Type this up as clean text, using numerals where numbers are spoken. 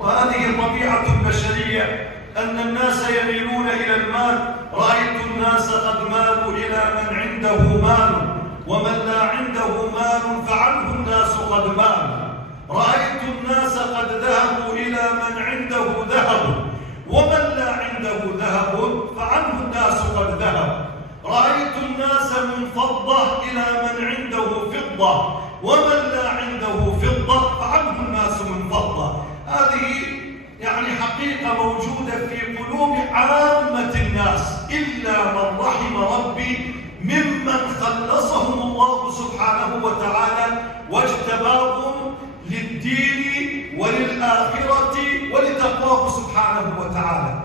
وهذه طبيعة البشرية أن الناس يميلون إلى المال. رأيت الناس قد مالوا إلى من عنده مال، ومن لا عنده مال فعنه الناس قد مالوا. رأيت الناس قد ذهبوا إلى من عنده ذهب، ومن لا عنده ذهب فعنه الناس قد ذهب. رأيت الناس من فضة إلى من عنده فضة، ومن لا عنده فضة فعنه الناس من فضة. هذه حقيقة موجودة في قلوب عامة الناس، إلا من رحم ربي ممن خلصهم الله سبحانه وتعالى واجتباهم للدين وللآخرة ولتقواه سبحانه وتعالى.